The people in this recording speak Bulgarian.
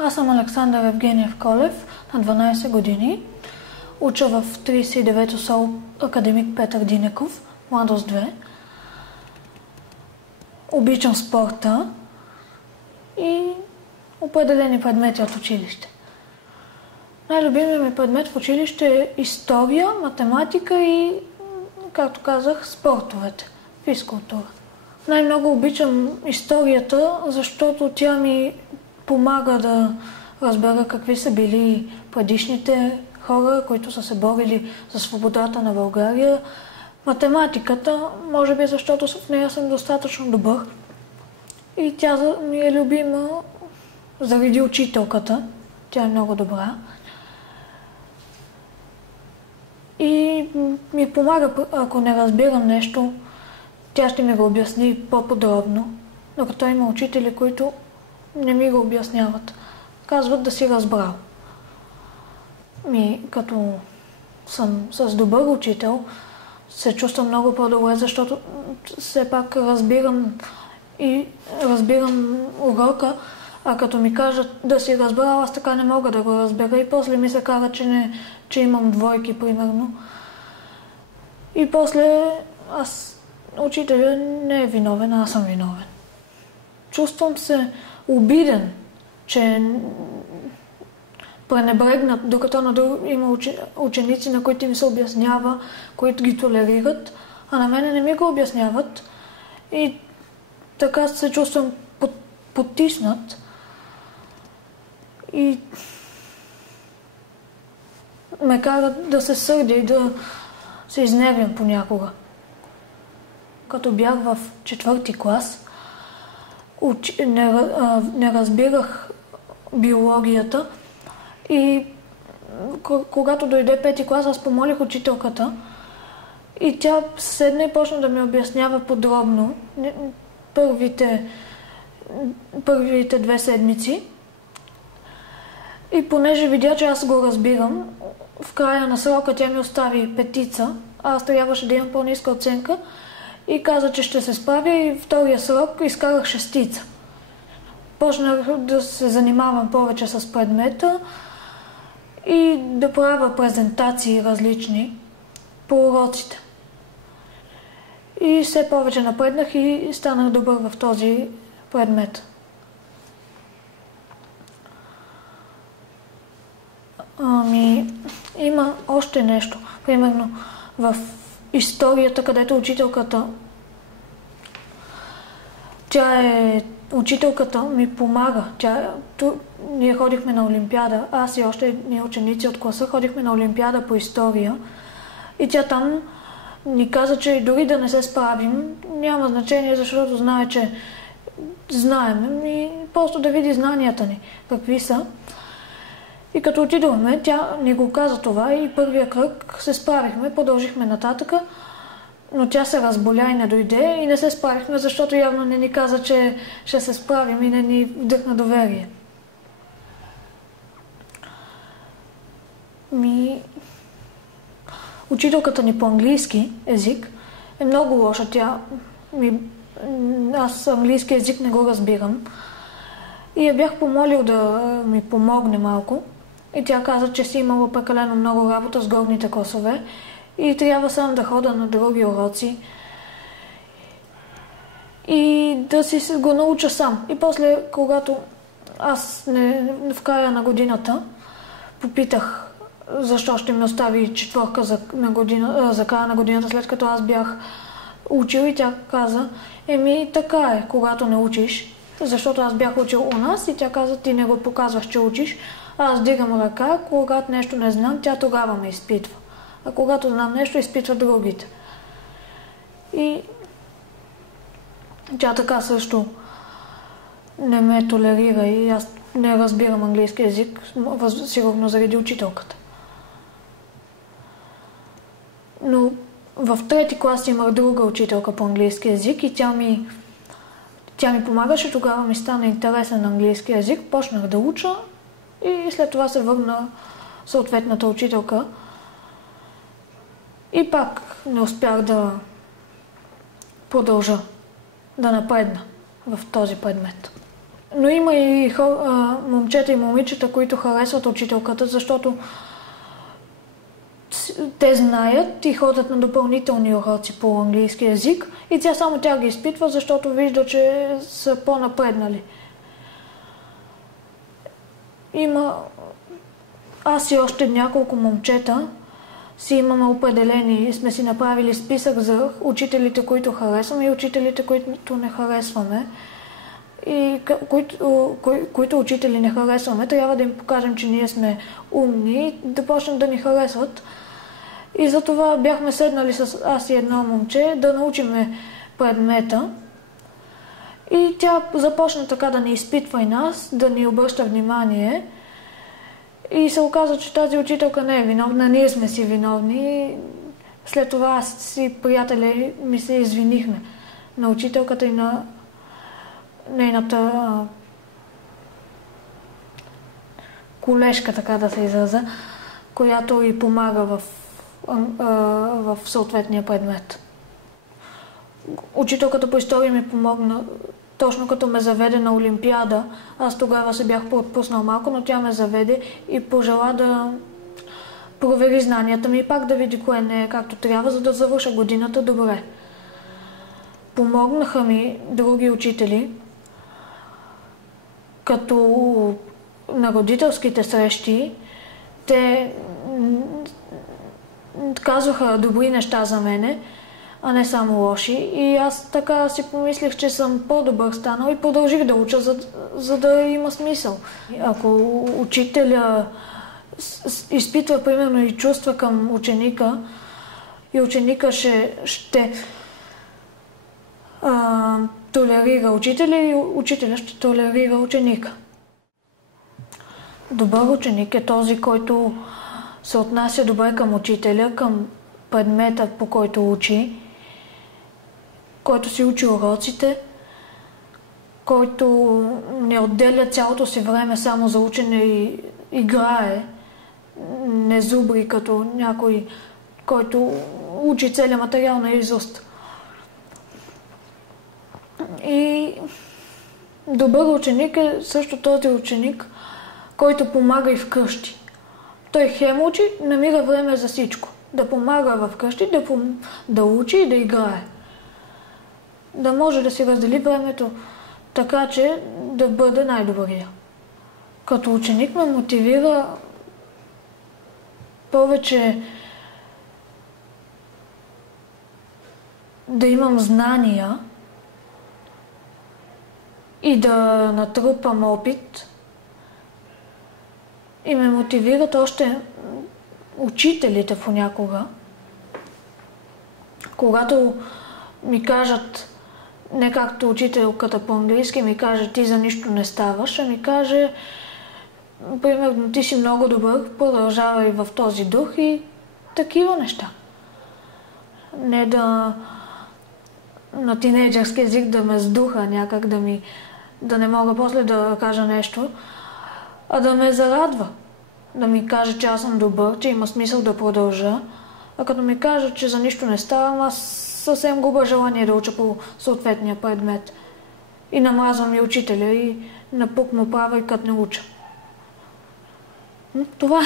Аз съм Александър Евгениев Колев, на 12 години. Уча в 39-то СОУ Академик Петър Динеков, Младост 2. Обичам спорта и определени предмети от училище. Най-любимият ми предмет в училище е история, математика и, както казах, спортовете, физкултура. Най-много обичам историята, защото тя ми помага да разбера какви са били предишните хора, които са се борили за свободата на България. Математиката, може би защото в нея съм достатъчно добър. И тя ми е любима заради учителката. Тя е много добра. И ми помага, ако не разбирам нещо, тя ще ми го обясни по-подробно. Докато има учители, които не ми го обясняват. Казват да си разбрал. Като съм с добър учител, се чувствам много по-добре, защото все пак разбирам урока, а като ми кажат да си разбрал, аз така не мога да го разбера и после ми се кара, че имам двойки, примерно. И после учителя не е виновен, аз съм виновен. Чувствам се обиден, че пренебрегнат, докато има ученици, на които им се обяснява, които ги толерират, а на мене не ми го обясняват. И така се чувствам потиснат. И ме кара да се сърдя и да се изнервям понякога. Като бях в 4-ти клас, не разбирах биологията и когато дойде 5-ти клас, аз помолих учителката и тя седна и почна да ми обяснява подробно първите 2 седмици. И понеже видя, че аз го разбирам, в края на срока тя ми остави 5, а аз трябваше да имам по-ниска оценка и каза, че ще се справя и втория срок изкарах 6. Почнах да се занимавам повече с предмета и да правя презентации различни по уроците. И все повече напреднах и станах добър в този предмет. Има още нещо. Примерно в историята, където учителката ми помага. Ние ходихме на олимпиада. Аз и още едни ученици от класа ходихме на олимпиада по история. И тя там ни каза, че дори да не се справим, няма значение, защото знае, че знаем. И просто да види знанията ни, какви са. И като отидохме, тя ни го каза това и първия кръг се справихме, продължихме нататъка, но тя се разболя и не дойде и не се справихме, защото явно не ни каза, че ще се справим и не ни вдъхна доверие. Учителката ни по английски език е много лоша. Аз английски език не го разбирам. И я бях помолил да ми помогне малко. И тя каза, че си имала прекалено много работа с горните класове и трябва сам да хода на други уроци и да си го науча сам. И после, когато аз в края на годината попитах защо ще ми остави 4 за края на годината, след като аз бях учил, и тя каза, така е, когато не учиш, защото аз бях учил у нас и тя каза, ти не го показваш, че учиш, аз дигам ръка, когато нещо не знам, тя тогава ме изпитва. А когато знам нещо, изпитва другите. И тя така също не ме толерира и аз не разбирам английски език, сигурно заради учителката. Но в 3-ти клас имах друга учителка по английски език и тя ми помагаше, тогава ми стана интересен английски език, почнах да уча и след това се върна съответната учителка и пак не успях да продължа, да напредна в този предмет. Но има и момчета и момичета, които харесват учителката, защото те знаят и ходят на допълнителни уроци по английски язик и само тя ги изпитва, защото вижда, че са по-напреднали. Аз и още няколко момчета сме си направили списък за учителите, които харесваме и учителите, които не харесваме. И които учители не харесваме, трябва да им покажем, че ние сме умни и да почнат да ни харесват. И затова бяхме седнали с аз и едно момче да научиме предмета. И тя започна така да ни изпитва и нас, да ни обръща внимание. И се оказа, че тази учителка не е виновна, ние сме си виновни. След това аз и приятели ми се извинихме на учителката и на нейната колежка, така да се израза, която й помага в съответния предмет. Учителката по история ми помогна, точно като ме заведе на Олимпиада. Аз тогава се бях отпуснал малко, но тя ме заведе и пожела да провери знанията ми и пак да види кое не е както трябва, за да завърша годината добре. Помогнаха ми други учители, като на родителските срещи. Те казваха добри неща за мене, а не само лоши. И аз така си помислих, че съм по-добър станал и продължих да уча, за да има смисъл. Ако учителя изпитва примерно и чувства към ученика и ученика ще толерира учителя и учителя ще толерира ученика. Добър ученик е този, който се отнася добре към учителя, към предмета, по който учи, който си учи уроците, който не отделя цялото си време само за учене и играе, не зубри като някой, който учи целия материал наизуст. И добър ученик е също този ученик, който помага и вкъщи. Той хем учи, намира време за всичко. Да помага вкъщи, да учи и да играе. Да може да си раздели времето така, че да бъде най-добрия. Като ученик ме мотивира повече да имам знания и да натрупам опит. И ме мотивират още учителите понякога. Когато ми кажат, не както учителката по английски ми каже, ти за нищо не ставаш, а ми каже, примерно, ти си много добър, продължавай в този дух и такива неща. Не да на тинейджърски език да ме сдуха някак, да не мога после да кажа нещо, а да ме зарадва. Да ми каже, че аз съм добър, че има смисъл да продължа. А като ми каже, че за нищо не ставам, аз съвсем губя желание да уча по съответния предмет. И намазвам и учителя, и напук му права и като не уча. Това